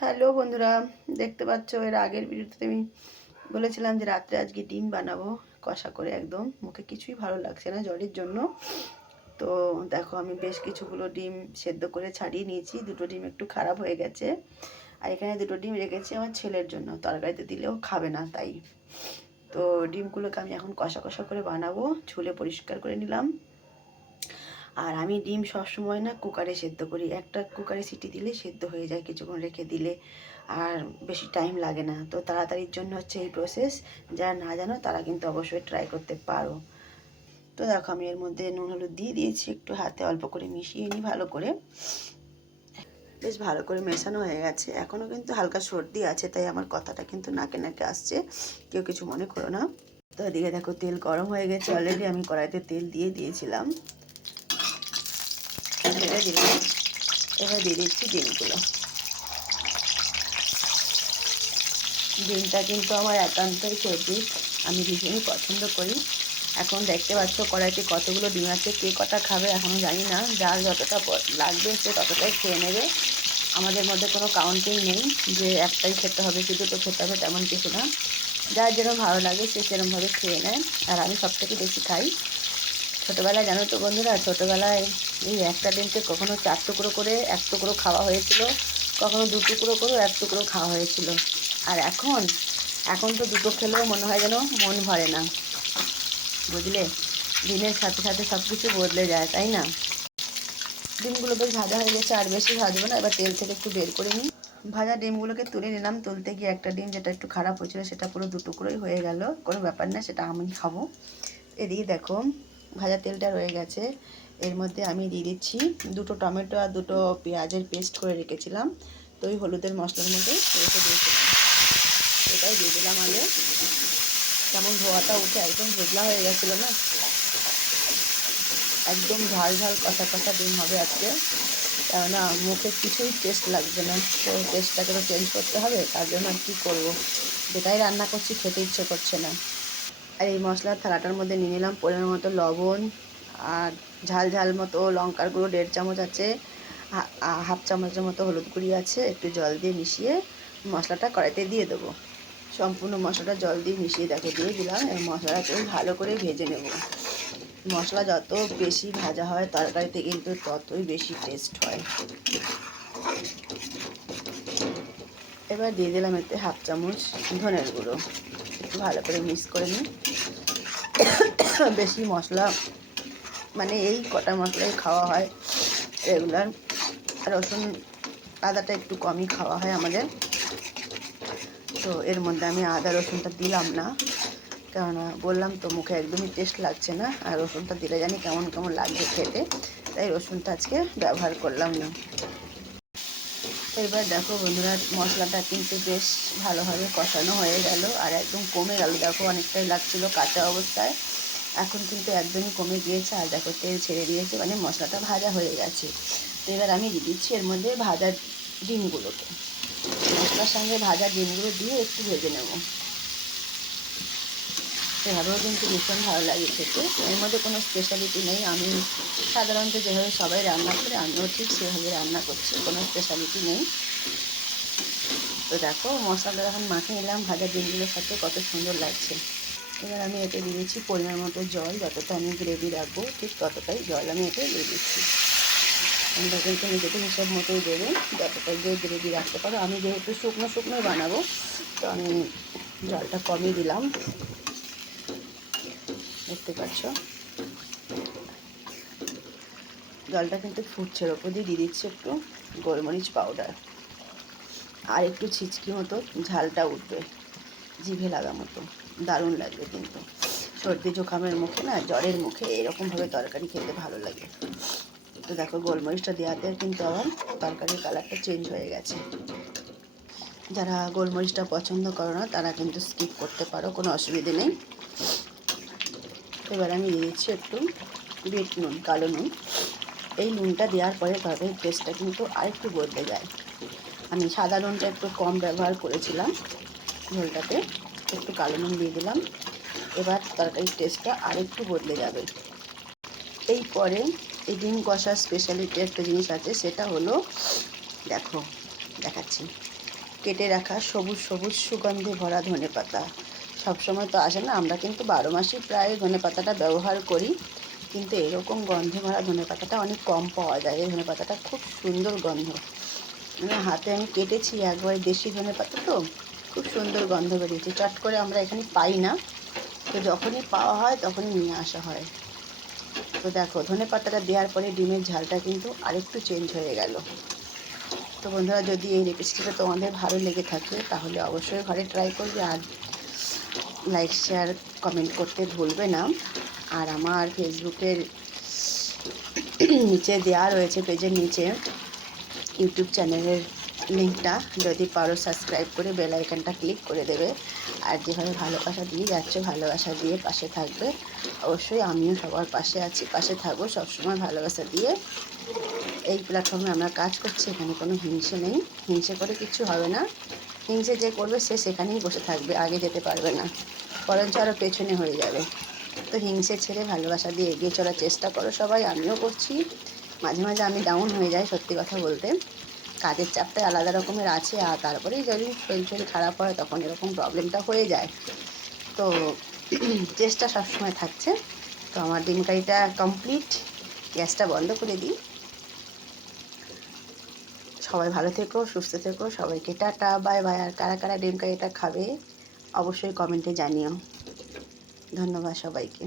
Hello বন্ধুরা, দেখতে পাচ্ছ এর আগের ভিডিওতে আমি বলেছিলাম যে রাত্রে আজকে ডিম বানাবো কষা করে। একদম মুখে কিছুই ভালো লাগছে না জ্বরের জন্য। তো দেখো আমি বেশ কিছুগুলো ডিম সেদ্ধ করে ছাড়িয়ে নিয়েছি। দুটো ডিম একটু খারাপ হয়ে গেছে, আর এখানে দুটো ডিম রেখেছি আমার ছেলের জন্য, তরকারিতে দিলেও খাবে না তাই। তো ডিমগুলোকে আমি এখন কষা কষা করে বানাবো। ছুলে পরিষ্কার করে নিলাম। আর আমি ডিম সবসময় না কুকারে সেদ্ধ করি, একটা কুকারে সিটি দিলে সেদ্ধ হয়ে যায় কিছুক্ষণ রেখে দিলে, আর বেশি টাইম লাগে না। তো তাড়াতাড়ির জন্য হচ্ছে এই প্রসেস। যারা না জানো তারা কিন্তু অবশ্যই ট্রাই করতে পারো। তো দেখো আমি এর মধ্যে নুন হলুদ দিয়ে দিয়েছি, একটু হাতে অল্প করে মিশিয়ে নিই ভালো করে। বেশ ভালো করে মেশানো হয়ে গেছে। এখনও কিন্তু হালকা সর্দি আছে, তাই আমার কথাটা কিন্তু নাকে নাকে আসছে, কেউ কিছু মনে করো না। তো এদিকে দেখো তেল গরম হয়ে গেছে অলরেডি, আমি কড়াইতে তেল দিয়ে দিয়েছিলাম, ছেড়ে দিলাম। এবার দিয়ে দিচ্ছি ডিমগুলো। ডিমটা কিন্তু আমার একান্তই ফেভারিট, আমি ভীষণই পছন্দ করি। এখন দেখতে পাচ্ছ কড়াইতে কতগুলো ডিম আছে, কে কটা খাবে এখনও জানি না। যার যতটা লাগবে সে ততটাই খেয়ে নেবে। আমাদের মধ্যে কোনো কাউন্টিং নেই যে একটাই খেতে হবে কি দুটো খেতে হবে, তেমন কিছু না। যার যেরকম ভালো লাগে সে সেরকমভাবে খেয়ে নেয়, আর আমি সবথেকে বেশি খাই। ছোটোবেলায় জানো তো বন্ধুরা, ছোটোবেলায় এই একটা ডিমকে কখনো 4 টুকরো করে 1 টুকরো খাওয়া হয়েছিল, কখনো 2 টুকরো করেও 1 টুকরো খাওয়া হয়েছিল। আর এখন তো দুটো খেলেও মনে হয় যেন মন ভরে না, বুঝলে। দিনের সাথে সাথে সব কিছু বদলে যায়, তাই না? ডিমগুলো বেশ ভাজা হয়ে গেছে, আর বেশি ভাজবো না। এবার তেল থেকে একটু বের করে নিই। ভাজা ডিমগুলোকে তুলে নিলাম। তুলতে গিয়ে একটা ডিম যেটা একটু খারাপ হয়েছিল সেটা পুরো 2 টুকরোই হয়ে গেল, কোনো ব্যাপার না, সেটা আমি খাবো। এদিকে দেখো ভাজা তেলটা রয়ে গেছে, এর মধ্যে আমি দিয়ে দিচ্ছি 2টো টমেটো আর 2টো পেঁয়াজের পেস্ট করে রেখেছিলাম। তো ওই হলুদের মশলার মধ্যে রেখে দিয়েছিলাম, এটাই দিয়ে দিলাম আগে। কেমন ধোয়াটা উঠে একদম ভেজলা হয়ে গেছিলো না, একদম ঝাল ঝাল কষা কষা ডিম হবে আজকে। কেননা মুখে কিছুই টেস্ট লাগবে না, তো টেস্টটাকে তো চেঞ্জ করতে হবে, তার জন্য আর কী করবো, যেটাই রান্না করছি খেতে ইচ্ছে করছে না। আর এই মশলার থালাটার মধ্যে নিয়ে নিলাম পরিমাণ মতো লবণ, আর ঝাল ঝাল মতো লঙ্কার গুঁড়ো 1.5 চামচ আছে, হাফ চামচের মতো হলুদ গুঁড়ি আছে। একটু জল দিয়ে মিশিয়ে মশলাটা কড়াইতে দিয়ে দেবো। সম্পূর্ণ মশলাটা জল দিয়ে মিশিয়ে দেখো দিয়ে দিলাম। এই মশলাটাকে ভালো করে ভেজে নেব। মশলা যত বেশি ভাজা হয় তরকারিতে কিন্তু ততই বেশি টেস্ট হয়। এবার দিয়ে দিলাম এতে হাফ চামচ ধনের গুঁড়ো, একটু ভালো করে মিক্স করে নিই। বেশি মশলা মানে এই কটা মশলাই খাওয়া হয় রেগুলার, রসুন আদাটা একটু কমই খাওয়া হয় আমাদের। তো এর মধ্যে আমি আদা রসুনটা দিলাম না, কেননা বললাম তো মুখে একদমই টেস্ট লাগছে না, আর রসুনটা দিলে জানি কেমন কেমন লাগবে খেতে, তাই রসুনটা আজকে ব্যবহার করলাম না। এবার দেখো বন্ধুরা মশলাটা কিন্তু বেশ ভালোভাবে কষানো হয়ে গেল, আর একদম কমে গেল। দেখো অনেকটাই লাগছিল কাঁচা অবস্থায়, এখন কিন্তু একদমই কমে গিয়েছে। আর দেখো তেল ছেড়ে দিয়েছে, মানে মশলাটা ভাজা হয়ে গেছে। তো এবার আমি দিয়ে দিচ্ছি এর মধ্যে ভাজা ডিমগুলোকে, মশলার সঙ্গে ভাজা ডিমগুলো দিয়ে একটু ভেজে নেব। এভাবেও কিন্তু ভীষণ ভালো লাগে খেতে। এর মধ্যে কোনো স্পেশালিটি নেই, আমি সাধারণত যেভাবে সবাই রান্না করে আমিও ঠিক সেভাবে রান্না করছি, কোনো স্পেশালিটি নেই। তো দেখো মশলাটা যখন মাখিয়ে নিলাম ভাজা ডিমগুলোর সাথে, কত সুন্দর লাগছে। এবার আমি এতে দিয়ে দিচ্ছি পরিমাণ মতো জল, যতটা আমি গ্রেভি রাখবো ঠিক ততটাই জল আমি এতে দিয়ে দিচ্ছি। তোমরা কিন্তু নিজেদের হিসাব মতোই দেবে, যতটা যে গ্রেভি রাখতে পারো। আমি যেহেতু শুকনো শুকনোই বানাবো, তো আমি জলটা কমই দিলাম, দেখতে পাচ্ছ। জলটা কিন্তু ফুটছে, ওপর দিয়ে দিচ্ছি একটু গোলমরিচ পাউডার, আর একটু ছিচকি মতো ঝালটা উঠবে, জিভে লাগা মতো দারুণ লাগবে কিন্তু। সর্দি জোখামের মুখে না, জ্বরের মুখে এরকমভাবে তরকারি খেতে ভালো লাগে। তো দেখো গোলমরিচটা দেওয়াতে কিন্তু আবার তরকারির কালারটা চেঞ্জ হয়ে গেছে। যারা গোলমরিচটা পছন্দ করো না তারা কিন্তু স্কিপ করতে পারো, কোনো অসুবিধে নেই। এবার আমি দিয়ে দিচ্ছি একটু বিট নুন, কালো নুন। এই নুনটা দেওয়ার পরে তরকারির টেস্টটা কিন্তু আরেকটু বদলে যায়। আমি সাদা নুনটা একটু কম ব্যবহার করেছিলাম ঝোলটাতে, একটু কালো নুন দিয়ে দিলাম। এবার তরকারির টেস্টটা আরেকটু বদলে যাবে। এই পরে এই ডিম কষার স্পেশালিটি একটা জিনিস আছে, সেটা হলো দেখো দেখাচ্ছি। কেটে রাখা সবুজ সবুজ সুগন্ধে ভরা ধনেপাতা। সবসময় তো আসে না, আমরা কিন্তু 12 মাসই প্রায় ধনেপাতাটা ব্যবহার করি, কিন্তু এরকম গন্ধে ভরা ধনেপাতাটা অনেক কম পাওয়া যায়। এই ধনেপাতাটা খুব সুন্দর গন্ধ, মানে হাতে আমি কেটেছি, একবারে দেশি ধনেপাতা তো খুব সুন্দর গন্ধ বেরিয়েছে। চট করে আমরা এখানে পাই না, তো যখনই পাওয়া হয় তখনই নিয়ে আসা হয়। তো দেখো ধনেপাতাটা দেওয়ার পরে ডিমের ঝালটা কিন্তু আরেকটু চেঞ্জ হয়ে গেল। তো বন্ধুরা, যদি এই রেসিপিটা তোমাদের ভালো লেগে থাকে তাহলে অবশ্যই ঘরে ট্রাই করবে, আর লাইক শেয়ার কমেন্ট করতে ভুলবে না। আর আমার ফেসবুকের নিচে দেওয়া রয়েছে, পেজের নিচে ইউটিউব চ্যানেলের লিঙ্কটা, যদি পারো সাবস্ক্রাইব করে বেল আইকনটা ক্লিক করে দেবে। আর যেভাবে ভালোবাসা দিয়ে যাচ্ছ, ভালোবাসা দিয়ে পাশে থাকবে। অবশ্যই আমিও সবার পাশে আছি, পাশে থাকবো সবসময় ভালোবাসা দিয়ে। এই প্ল্যাটফর্মে আমরা কাজ করছি, এখানে কোনো হিংসে নেই, হিংসে করে কিছু হবে না। হিংসে যে করবে সে সেখানেই বসে থাকবে, আগে যেতে পারবে না, বরঞ্চ আরও পেছনে হয়ে যাবে। তো হিংসে ছেড়ে ভালোবাসা দিয়ে এগিয়ে চলার চেষ্টা করো সবাই, আমিও করছি। মাঝে মাঝে আমি ডাউন হয়ে যাই, সত্যি কথা বলতে, কাজের চাপটা আলাদা রকমের আছে, আর তারপরেই যদি শরীর খারাপ হয় তখন এরকম প্রবলেমটা হয়ে যায়। তো চেষ্টা সবসময় থাকছে। তো আমার ডিম কারিটা কমপ্লিট, গ্যাসটা বন্ধ করে দিই। সবাই ভালো থেকো, সুস্থ থেকো, সবাইকে টাটা বাই বাই। আর কারা কারা ডিম কারিটা খাবে অবশ্যই কমেন্টে জানিও। ধন্যবাদ সবাইকে।